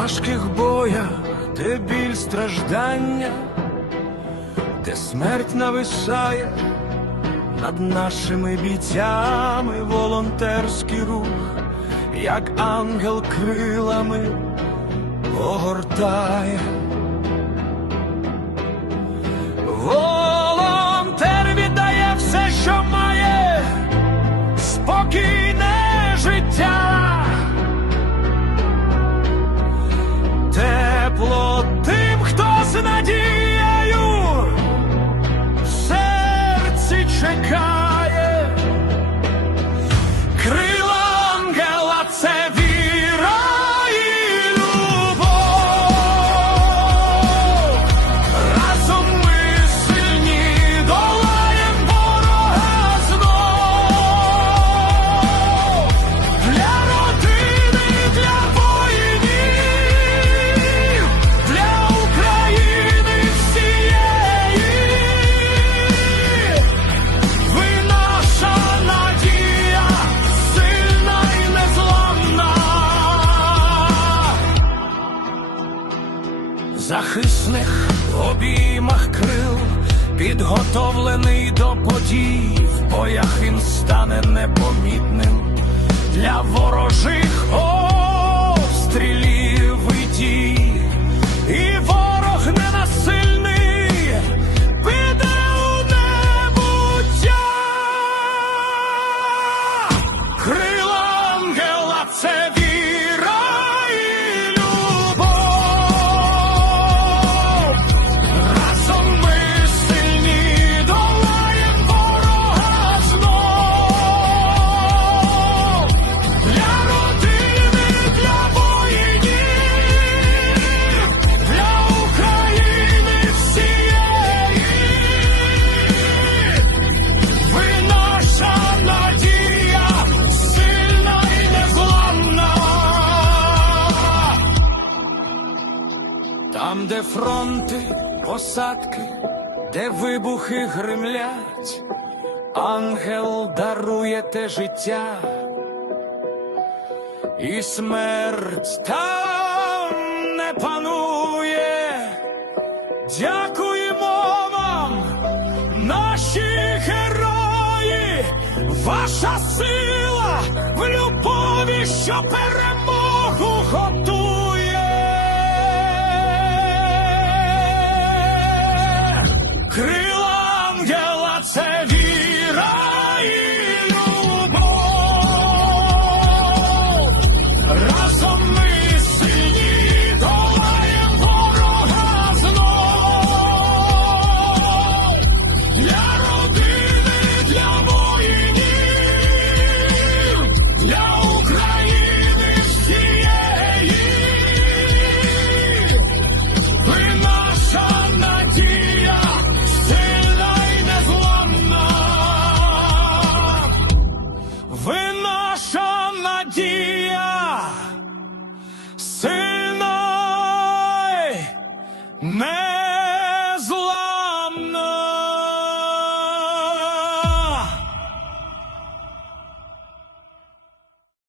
важких боях, де біль страждання, де смерть нависає над нашими бійцями волонтерський рух, як ангел крилами огортає. czeka Захисник в обіймах крил, підготовлений до подій, в боях він стане непомітним для ворожих Де фронти, посадки, де вибухи гримлять, ангел дарує те життя, і смерть там не панує. Дякуємо вам, наші герої, ваша сила в любові, що готує.